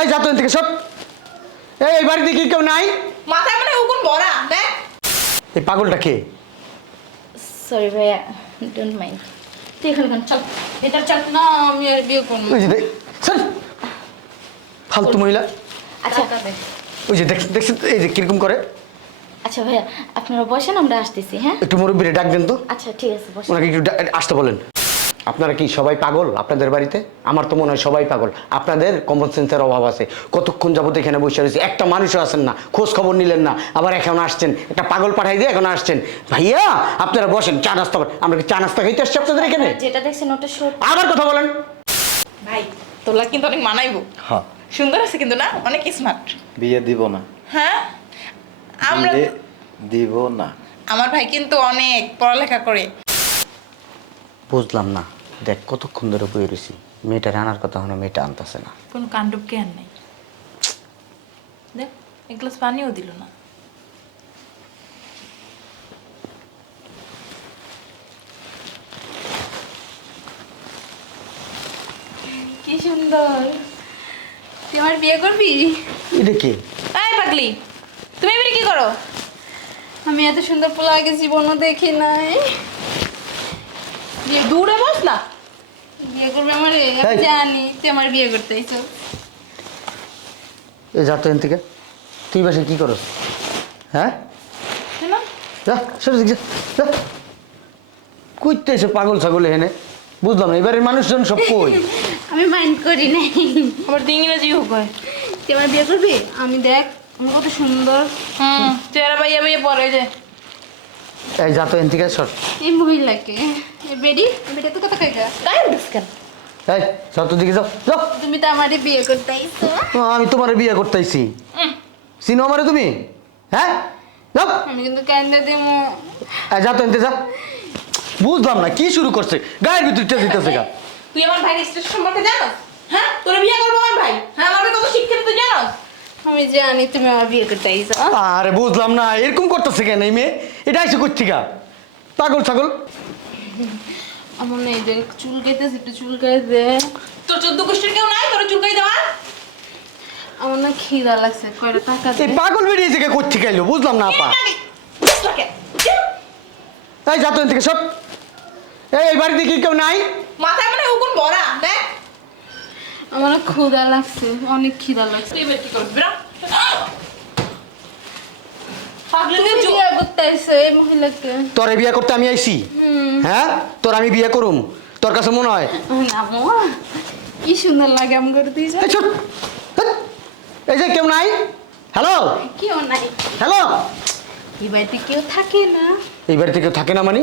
এই যা থেকে সব। এই এই বাড়িতে কি কেউ নাই? মাথায় মানে উকুন ভরা দেখ। এই পাগলটা কে? সরি ভাইয়া ডোন্ট মাইন্ড তুই এখানে কেন? চল ভেতর চল। না আমি আর বিয়ে করব ওই যে দেখ শোন ফালতু মহিলা। আচ্ছা। ওই যে দেখ দেখছেন তো, এই যে কীরকম করে। আচ্ছা ভাইয়া আপনারা বসেন আমরা আসতেছি হ্যাঁ? একটু মুরব্বীরে ডাক দেন তো। আচ্ছা ঠিক আছে বসেন। ওনাকে একটু আসতে বলেন। আপনারা কি সবাই পাগল আপনাদের বাড়িতে? আমার তো মনে হয় সবাই পাগল। আপনাদের কমন সেন্সের অভাব আছে। কতক্ষণ যাবত এখানে বসে রয়েছে? একটা মানুষও আসেন না খোঁজ খবর নিলেন না। আবার এখন আসছেন। একটা পাগল পাঠাই দিয়ে এখন আসছেন। ভাইয়া আপনারা বসেন চা নাস্তা করেন। আমরা কি চা নাস্তা খাইতে আসছি আপনাদের এখানে? যেটা দেখছেন ওটা আবার কথা বলেন। ভাই তোলা কিন্তু অনেক মানাইবো। হ্যাঁ। সুন্দর আছে কিন্তু না? অনেক স্মার্ট বিয়ে দিব না। হ্যাঁ? আমরা বিয়ে দিব না। আমার ভাই কিন্তু অনেক পড়ালেখা করে। বুঝলাম না। দেখ কতক্ষণ ধরে বয়ে রয়েছি মেয়েটা আনার কথা হলো মেয়েটা আনতেছে না। কোনো কাণ্ডব জ্ঞান নাই। দেখ এক গ্লাস পানিও দিল না। কি সুন্দর। তুই আমার বিয়ে করবি? এটা কি? এই পাগলি তুমি এবারে কি করো? আমি এত সুন্দর পোলা আগে জীবনও দেখি নাই। দূরে বস না। বিয়ে করবে আমার? আমি জানি তুই আমার বিয়ে করতে চাইছো এই যা তো থেকে তুই বাসে কি করো হ্যাঁ? কেন? যা সরে যা যা। কইতে এসে পাগল ছাগল এখানে? বুঝলাম না এবারের মানুষজন সব কই? আমি মাইন্ড করি নাই। আমার তুই ইংরেজি হোক হয় তুই আমার বিয়ে করবি? আমি দেখ আমি কত সুন্দর। হুম চেহারা বাইয়া বাইয়া পরে যে এই যা তো এখান থেকে সর। এই মহিলাকে। এই বেডি বেডি তো কথা কইগা তাই কেন? এই সর তো দিকে যাও যাও। তুমি তো আমারে বিয়ে করতে আইছো ও, আমি তোমার বিয়ে করতেছি চিনো আমারে তুমি? হ্যাঁ? যাও। আমি কিন্তু কান্দে দিমু। এই যা তো এনতে যা। বুঝলাম না কি শুরু করছে? গায়ের ভিতরটা দিতেছে গা। তুই আমার ভাইয়ের স্টেজ সম্পর্কে জানো হ্যাঁ? তোর বিয়ে করব আমার ভাই? হ্যাঁ আমার কত শিক্ষিত তুই জানো আমি জানি তুমি আমার বিয়ে করতে আরে বুঝলাম না এরকম করতেছে কেন এই মেয়ে? এটা আইসে কোথেকা পাগল ছাগল। আমার মেয়ে যে চুল কেটেছে একটু চুল কেটে তোর চোদ্দ গোষ্ঠীর কেউ নাই? তোর চুলকাই দেওয়া আমার না খিদা লাগছে কয়টা টাকা এই পাগল বেরিয়েছে কে কোথেকে আইলো? বুঝলাম না আপা। এই যা তো থেকে সব এই এই বাড়িতে কি কেউ নাই? মাথায় মানে উকুন ভরা দেখ। আমার না ক্ষুধা লাগছে অনেক খিদা লাগছে। এবার কি করবি তুমি বিয়ে করতে আইছো এই মহিলাকে। তোর বিয়ে করতে আমি আইছি? হ্যাঁ? তোর আমি বিয়ে করুম। তোর কাছে মনে হয়? কি সুন্দর লাগে আম করে দিয়েছে এই যে কেউ নাই? হ্যালো? কেউ নাই। হ্যালো? এই বাড়িতে কেউ থাকে না। এই বাড়িতে কেউ থাকে না মানে?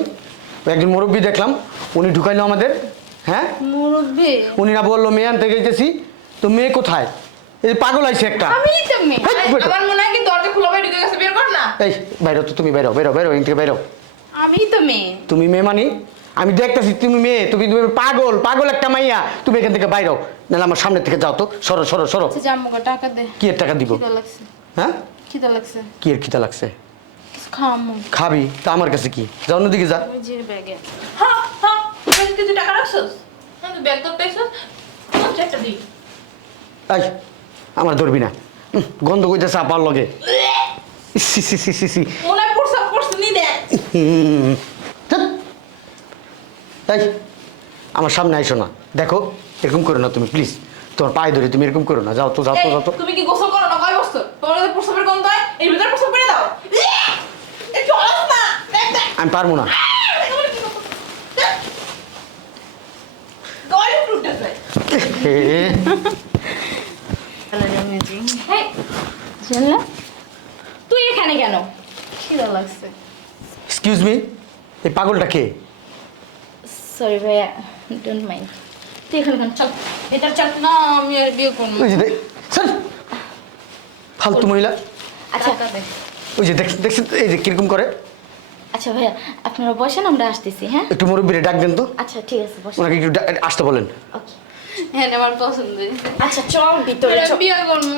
একজন মুরব্বী দেখলাম উনি ঢুকাইলো আমাদের। হ্যাঁ? মুরব্বী? উনি না বলল মেয়ে আনতে গেছি তো মেয়ে কোথায়? এই পাগল আইছে একটা। আমি তো মেয়ে। আমার মনে হয় কি দরজা খোলা ভাই গেছে বের কর না। এই বাইরো তো তুমি বাইরো এখান থেকে আমি তো মেয়ে। তুমি মেয়ে মানি? আমি দেখতেছি তুমি মেয়ে তুমি তুমি পাগল পাগল একটা মাইয়া। তুমি এখান থেকে বাইরো নাহলে আমার সামনে থেকে যাও তো। সরো সরো সরো। আচ্ছা টাকা দে। কি এর টাকা দিব? হ্যাঁ? খিদা লাগছে। কি এর খিদা লাগছে? কিছু খাবি তা আমার কাছে কি? যা। অন্যদিকে যা ব্যাগে। হ্যাঁ হ্যাঁ তুই তুই টাকা রাখছস? হ্যাঁ ব্যাগ দিই আমার ধরবি না। উম, গন্ধ কইতেছে আপার লগে। মনে প্রসাব নি দেখ হুম। ধ্যাৎ। এই আমার সামনে আইসো না। দেখো এরকম করো না তুমি প্লিজ তোমার পায়ে ধরে তুমি এরকম করো না। যাও তো যাও তো যাও তো। তুমি কি গোসল করো না? কয় বছর? তোমার যদি প্রসাবের গন্ধ হয় এর ভিতরে প্রসাব করে দাও। এই চলাস না। দেখ দেখ। আমি পারব না। গয় উঠতেছে হে, হেই চল তুই এখানে কেন? খিদা লাগছে। এক্সকিউজ মি এই পাগলটা কে? সরি ভাইয়া ডোন্ট মাইন্ড তুই এখানে কেন? চল ভেতর চল। না আমি আর বিয়ে করব ওই যে দেখ স্যার ফালতু মহিলা। আচ্ছা। ওই যে দেখ তো, এই যে কীরকম করে। আচ্ছা ভাইয়া আপনারা বসেন আমরা আসতেছি হ্যাঁ? একটু মুরব্বীরে ডাক দেন তো। আচ্ছা ঠিক আছে বসেন। ওনাকে একটু ডা- আসতে বলেন। ওকে হ্যাঁ আমার পছন্দ। আচ্ছা চল ভিতরে চল। বিয়ে করব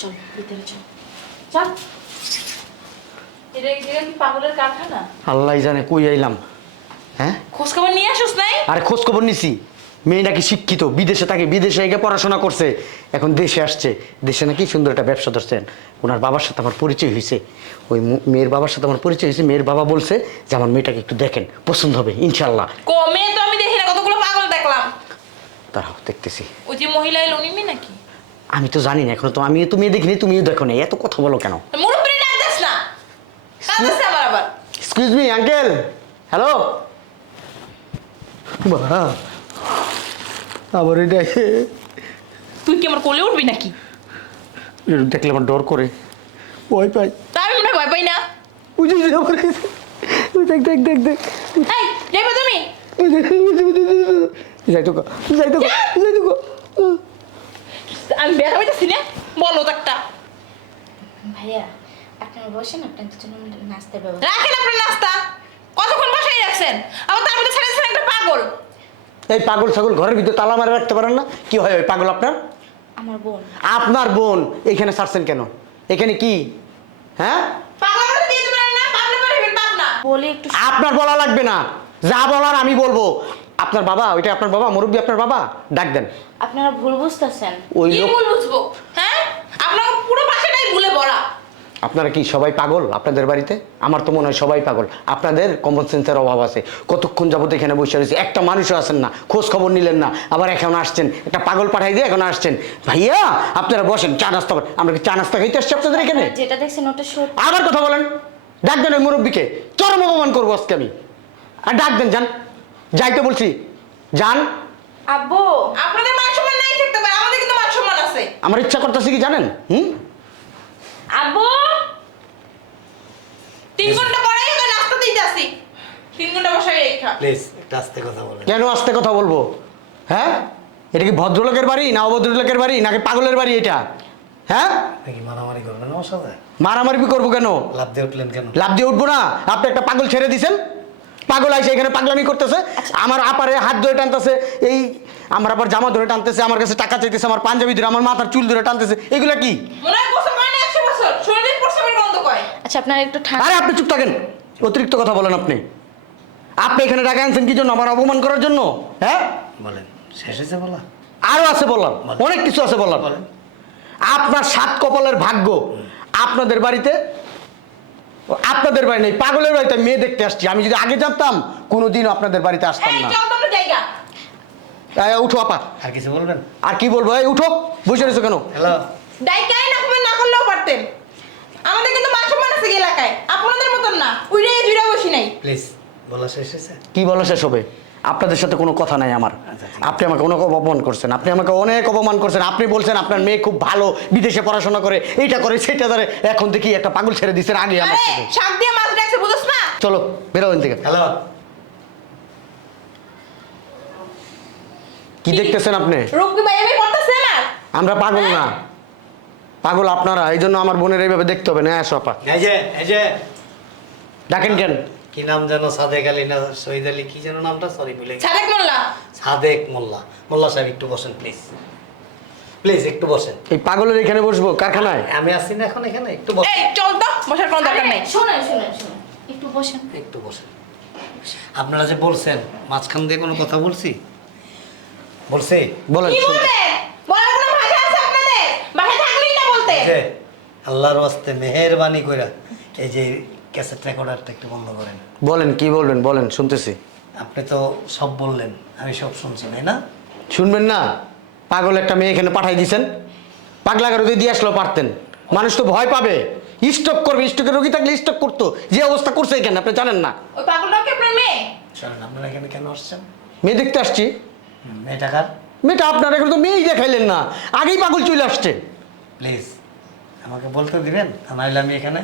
চল ভিতরে চল। চল। এটা এটা কি পাগলের কারখানা? আল্লাহ জানে কই আইলাম। হ্যাঁ? খোঁজ খবর নিয়ে আসুস নাই? আরে খোঁজ খবর নিছি। মেয়ে নাকি শিক্ষিত? বিদেশে থাকে বিদেশে গিয়ে পড়াশোনা করছে। এখন দেশে আসছে। দেশে নাকি সুন্দর একটা ব্যবসা ধরছেন। ওনার বাবার সাথে আমার পরিচয় হয়েছে। ওই মেয়ের বাবার সাথে আমার পরিচয় হয়েছে। মেয়ের বাবা বলছে যে আমার মেয়েটাকে একটু দেখেন। পছন্দ হবে ইনশাল্লাহ কমে তো আমি দেখি না। তারাও দেখতেছি। ওই যে মহিলা এলো উনি মেয়ে নাকি? আমি তো জানি না এখন তো আমি তুমি দেখিনি তুমিও দেখো না এত কথা বলো কেন? মুরব্বী ডাক দিস না। আমার আবার এক্সকিউজ মি আঙ্কেল হ্যালো বাবা আবার এটা তুই কি আমার কোলে উঠবি নাকি? দেখলে আমার ডর করে। ভয় পাই। তা আমি মনে ভয় পাই না। বুঝে আমার দেখ দেখ দেখ দেখ। এই যাইবা তুমি। গো, গো, গো। আমি বের হইতেছি না? বলো তো একটা ভাইয়া আপনারা বসেন জন্য আমি নাস্তার ব্যবস্থা। রাখেন আপনার নাস্তা। কতক্ষণ বসাই রাখছেন? আবার তার মধ্যে ছেড়ে একটা পাগল। এই পাগল ছাগল ঘরের ভিতরে তালা মারে রাখতে পারেন না? কি হয় ওই পাগল আপনার? আমার বোন। আপনার বোন। এখানে ছাড়ছেন কেন? এখানে কি? হ্যাঁ? বলে একটু আপনার বলা লাগবে না। যা বলার আমি বলব। আপনার বাবা ওইটা আপনার বাবা মুরব্বী আপনার বাবা? ডাক দেন। আপনারা ভুল বুঝতেছেন। ওই কি লোক ভুল বুঝব? হ্যাঁ? আপনার পুরো বাসাটাই ভুলে ভরা। আপনারা কি সবাই পাগল আপনাদের বাড়িতে? আমার তো মনে হয় সবাই পাগল। আপনাদের কমন সেন্সের অভাব আছে। কতক্ষণ যাবত এখানে বসে রয়েছে? একটা মানুষও আসেন না খোঁজ খবর নিলেন না। আবার এখন আসছেন একটা পাগল পাঠাই দিয়ে এখন আসছেন। ভাইয়া আপনারা বসেন চা নাস্তা করেন। আমরা কি চা নাস্তা খাইতে আসছি আপনাদের এখানে? যেটা দেখছেন ওটা সত্যি। আবার কথা বলেন। ডাক দেন ওই মুরব্বীকে। চরম অপমান করব আজকে আমি। আর ডাক দেন যান। যাইতে বলছি। যান। আব্বু আপনাদের মান সম্মান নাই থাকতে পারে আমাদের কিন্তু মান সম্মান আছে। আমার ইচ্ছা করতেছে কি জানেন? হুম? আব্বু তিন ঘণ্টা পরেই ওকে নাস্তা দিতে আসি। তিন ঘণ্টা বসাই রেখা প্লিজ একটা আস্তে কথা বলেন। কেন আসতে কথা বলব? হ্যাঁ? এটা কি ভদ্রলোকের বাড়ি না অভদ্রলোকের বাড়ি নাকি পাগলের বাড়ি এটা? হ্যাঁ? নাকি মারামারি করবেন? আমার সাথে? মারামারি করব কেন? লাভ দিয়ে উঠলেন কেন? লাভ দিয়ে উঠবো না। আপনি একটা পাগল ছেড়ে দিছেন? পাগল আইসে এখানে পাগলামি করতেছে। আমার আপারে হাত ধরে টানতেছে এই আমার আবার জামা ধরে টানতেছে আমার কাছে টাকা চাইতেছে আমার পাঞ্জাবি ধরে আমার মাথার চুল ধরে টানতেছে। এগুলো কি? আচ্ছা আপনারা একটু আরে আপনি চুপ থাকেন। অতিরিক্ত কথা বলেন আপনি। আপনি এখানে টাকা আনছেন কি জন্য? আমার অপমান করার জন্য? হ্যাঁ? বলেন। শেষ হয়েছে বলা? আরও আছে বললাম অনেক কিছু আছে বললাম বলেন। আপনার সাত কপালের ভাগ্য আপনাদের বাড়িতে আপনাদের বাড়ি নেই পাগলের বাড়িতে মেয়ে দেখতে আসছি। আমি যদি আগে জানতাম কোনোদিন আপনাদের বাড়িতে আসতাম না। এই, উঠো আপা। আর কিছু বলবেন? আর কি বলব? এই উঠো। বুঝে রয়েছো কেন? হ্যালো। ডাইকাই না করলেও পারতেন। আমাদের কিন্তু মান সম্মান আছে এই এলাকায়। আপনাদের মতন না। উইড়ে জুড়ে বসি নাই। প্লিজ বলা শেষ হয়েছে? কি বলো শেষ হবে? আপনাদের সাথে কোনো কথা নাই আমার। আচ্ছা, আপনি আমাকে অনেক অপমান করছেন আপনি আমাকে অনেক অপমান করছেন। আপনি বলছেন আপনার মেয়ে খুব ভালো বিদেশে পড়াশোনা করে এইটা করে সেটা ধরে এখন দেখি একটা পাগল ছেড়ে দিচ্ছেন আগে আমার শাক দিয়ে মাছ রাখছে বুঝছ না? চলো বেরোবেন থেকে। হ্যালো। কি দেখতেছেন আপনি? রোগী ভাই আমি পড়তেছে না আমরা পাগল না। পাগল আপনারা এই জন্য আমার বোনের এইভাবে দেখতে হবে না আসো আপা। এই যে এই যে। ডাকেন কেন? কি নাম যেন সাদেক আলী না শহীদ আলী? কি যেন নামটা? সরি ভুলে সাদেক মোল্লা। সাদেক মোল্লা। মোল্লা সাহেব একটু বসেন প্লিজ প্লিজ একটু বসেন। এই পাগলের এখানে বসবো কারখানায়? আমি আসছি না এখন এখানে একটু বসেন। এই চল তো বসার কোনো দরকার নেই। শোনেন শোনেন শোনেন একটু বসেন। একটু বসেন। আপনারা যে বলছেন মাঝখান দিয়ে কোনো কথা বলছি? বলছি? বলেন কি শুনতে- বলার কোনো ভাষা আছে আপনাদের? ভাষা থাকলেই না বলতে। আল্লাহর ওয়াস্তে মেহেরবানি কইরা এই যে ক্যাসেট রেকর্ডারটা একটু বন্ধ করেন। বলেন কি বলবেন? বলেন শুনতেছি। আপনি তো সব বললেন আমি সব শুনছি তাই না? শুনবেন না? পাগল একটা মেয়ে এখানে পাঠাই দিয়েছেন পাগলা গাড়ি দিয়ে আসলেও পারতেন। মানুষ তো ভয় পাবে। স্টক করবে স্টকের রোগী থাকলে স্টক করতো। যে অবস্থা করছে এখানে আপনি জানেন না। ওই পাগলটাও কি আপনার মেয়ে? শোনেন আপনারা এখানে কেন আসছেন? মেয়ে দেখতে আসছি। হুম, মেয়ে টাকার মেয়েটা আপনার এখন তো মেয়েই দেখাইলেন না। আগেই পাগল চলে আসছে। প্লিজ আমাকে বলতে দিবেন? তা আমি এখানে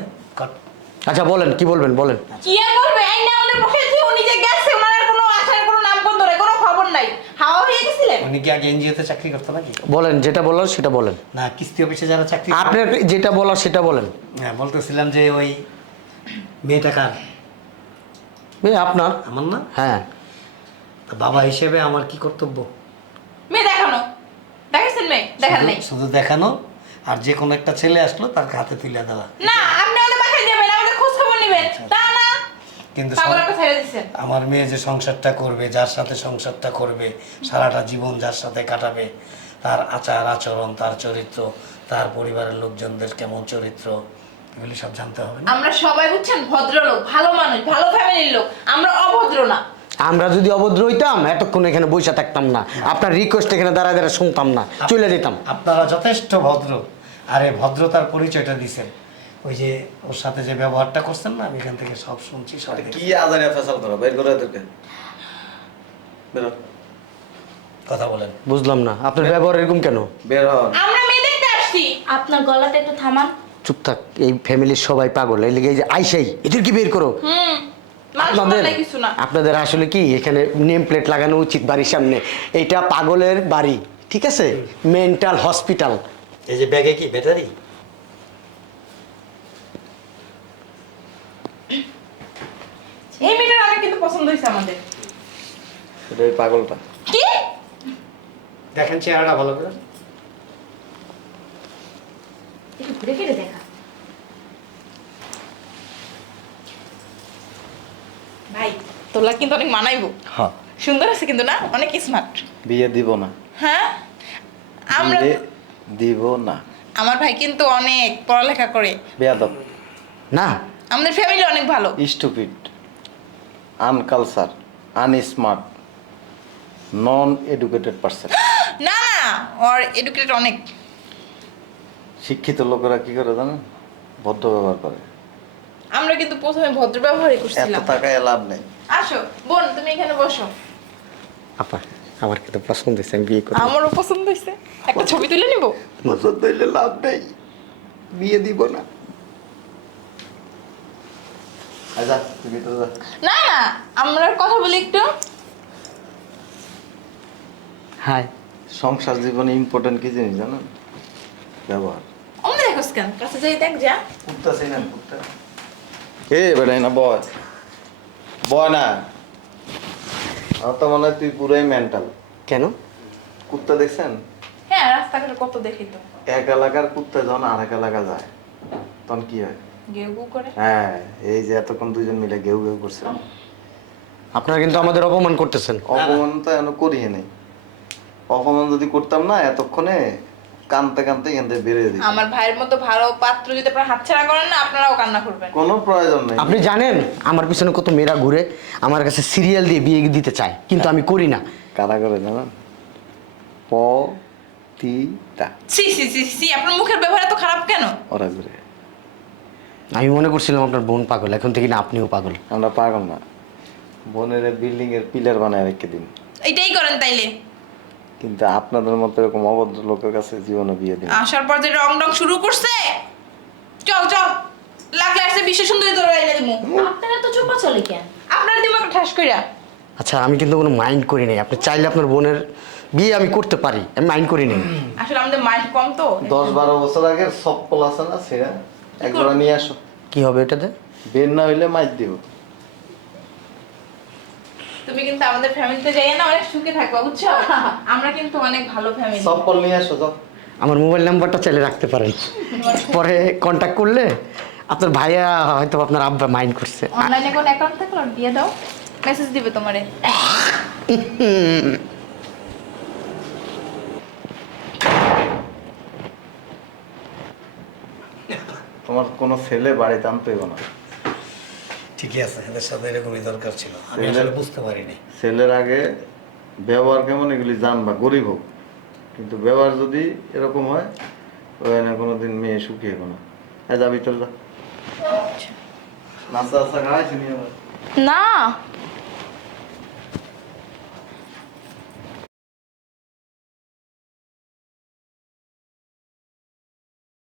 আচ্ছা বলেন কি বলবেন বলেন। কি আর করবে এই না আমাদের বসেছে উনি যে গেছে ওনার আর কোনো আসার কোনো নাম গন্ধ নেই কোনো খবর নাই। হাওয়া হয়ে গেছিলেন? উনি কি আগে এনজিওতে চাকরি করতো নাকি? বলেন যেটা বলার সেটা বলেন। না কিস্তি অফিসে যারা চাকরি করে- আপনার যেটা বলার সেটা বলেন। হ্যাঁ বলতেছিলাম যে ওই মেয়ে টাকার মেয়ে আপনার? আমার না? হ্যাঁ। বাবা হিসেবে আমার কি কর্তব্য? মেয়ে দেখানো। দেখেছেন মেয়ে? দেখান শুধু- নাই? শুধু দেখানো আর যে কোনো একটা ছেলে আসলো তার হাতে তুলে দেওয়া। না আপনি যাবেন আমাদের খোঁজ খবর নেবেন তা না। কিন্তু ছেড়ে দিচ্ছেন আমার মেয়ে যে সংসারটা করবে যার সাথে সংসারটা করবে সারাটা জীবন যার সাথে কাটাবে তার আচার আচরণ তার চরিত্র তার পরিবারের লোকজনদের কেমন চরিত্র এগুলি সব জানতে হবে না? আমরা সবাই বুঝছেন? ভদ্রলোক ভালো মানুষ ভালো ফ্যামিলির লোক। আমরা অভদ্র না। আমরা যদি অভদ্র হইতাম এতক্ষণ এখানে বসে থাকতাম না। আপনার রিকোয়েস্ট এখানে দাঁড়ায় দাঁড়ায় শুনতাম না। চলে যেতাম। আপনারা যথেষ্ট ভদ্র। আর এই ভদ্রতার পরিচয়টা দিছেন। ওই যে ওর সাথে যে ব্যবহারটা করছেন না আমি এখান থেকে সব শুনছি সব। কি আদারে ফেসাল করা বের করে এদেরকে বেরো কথা বলেন। বুঝলাম না আপনার ব্যবহার এরকম কেন? বের হন আমরা মেয়ে দেখতে আসছি। আপনার গলাটা একটু থামান। চুপ থাক এই ফ্যামিলির সবাই পাগল এই লেগে এই যে আইসাই এদেরকে বের করো? হুম আপনাদের বলে কিছু না। আপনাদের আসলে কি এখানে নেম প্লেট লাগানো উচিত বাড়ির সামনে। এটা পাগলের বাড়ি ঠিক আছে? মেন্টাল হসপিটাল এই যে ব্যাগে কি ব্যাটারি এই মেয়েটার আগে কিন্তু পছন্দ হয়েছে আমাদের। এটা ওই পাগলটা। কি? দেখেন চেহারাটা ভালো করে। একটু ঘুরে ফিরে দেখা। ভাই তোলা কিন্তু অনেক মানাইবো। হ্যাঁ। সুন্দর আছে কিন্তু না? অনেক স্মার্ট বিয়ে দিব না। হ্যাঁ? আমরা বিয়ে দিব না। আমার ভাই কিন্তু অনেক পড়ালেখা করে। বেয়াদব। না। আমাদের ফ্যামিলি অনেক ভালো। Stupid uncultured unsmart non educated person না না ওর এডুকেটেড অনেক। শিক্ষিত লোকেরা কি করে জানেন? ভদ্র ব্যবহার করে। আমরা কিন্তু প্রথমে ভদ্র ব্যবহারই এত করছিলাম টাকায় লাভ নেই। আসো বোন তুমি এখানে বসো। আপা আমার কিন্তু পছন্দ হয়েছে আমি বিয়ে করব। আমারও পছন্দ হয়েছে। একটা ছবি তুলে নিব? পছন্দ হইলে লাভ নেই। বিয়ে দিব না। আচ্ছা তুই ভিতরে যা। না না আমরা কথা বলি একটু। হাই সংসার জীবনে ইম্পর্টেন্ট কি জিনিস জানেন ব্যবহার। অমনি দেখোস কেন? কাছে যাই দেখ যা। কুত্তা চিনেন কুত্তা এ বেটাই না বয়। বয় না। আমার তো মনে হয় তুই পুরাই মেন্টাল কেন? কুত্তা দেখছেন? হ্যাঁ রাস্তাঘাটে কত দেখি তো। এক এলাকার কুত্তা যখন আরেক এলাকা যায় তখন কি হয়? হ্যাঁ এই যে এতক্ষণ দুজন মিলে ঘেউ ঘেউ করছে। আপনারা কিন্তু আমাদের অপমান করতেছেন। অপমান তো এখনও করিয়ে নেই। অপমান যদি করতাম না এতক্ষণে কানতে কানতে এখান থেকে বেরিয়ে দিই আমার ভাইয়ের মতো ভালো পাত্র যদি আপনারা হাতছাড়া করেন না আপনারাও কান্না করবেন। কোনো প্রয়োজন নেই। আপনি জানেন আমার পিছনে কত মেয়েরা ঘুরে আমার কাছে সিরিয়াল দিয়ে বিয়ে দিতে চায় কিন্তু আমি করি না। কারা করে জানেন? প তি তা। সি সি সি সি আপনার মুখের ব্যবহার এত খারাপ কেন? ওরা ঘুরে। আমি মনে করছিলাম আপনার বোন পাগল এখন থেকে না আপনিও পাগল। আমরা পাগল না। বনের বিল্ডিং এর পিলার বানায় রেখে দিন। এটাই করেন তাইলে। কিন্তু আপনাদের মতো এরকম অভদ্র লোকের কাছে জীবনে বিয়ে দিন। আসার পর যে রং রং শুরু করছে চল চল। লাগলে আসছে বিশ্ব সুন্দরী তোর এনে দিমু আপনারা তো চুপা চলে কেন? আপনার দিমু একটা ঠাস কইরা। আচ্ছা আমি কিন্তু কোনো মাইন্ড করি নাই। আপনি চাইলে আপনার বোনের বিয়ে আমি করতে পারি আমি মাইন্ড করি নাই। আসলে আমাদের মাইন্ড কম তো। দশ বারো বছর আগের সপ্পল আছে একবার নিয়ে আসো। কি হবে এটাতে? বের না হইলে মাইর দিব তুমি কিন্তু আমাদের ফ্যামিলিতে যাই না অনেক সুখে থাকবা বুঝছ? আমরা কিন্তু অনেক ভালো ফ্যামিলি সপ্পল নিয়ে আসো যাও। আমার মোবাইল নাম্বারটা চাইলে রাখতে পারেন। পরে কন্ট্যাক্ট করলে আপনার ভাইয়া হয়তো আপনার আব্বা মাইন্ড করছে। অনলাইনে কোন অ্যাকাউন্ট থাকলে? দিয়ে দাও। মেসেজ দিবে তোমারে। তোমার কোনো ছেলে বাড়িতে আনতে হইব না। ঠিকই আছে এদের সাথে এরকমই দরকার ছিল। আমি আসলে বুঝতে পারিনি। ছেলের আগে ব্যবহার কেমন এগুলি জানবা গরিব হোক। কিন্তু ব্যবহার যদি এরকম হয় ওই না কোনো দিন মেয়ে শুকিয়ে কোনো হ্যাঁ যাবি চল যা। নাস্তা টাস্তা খাওয়াইছি না।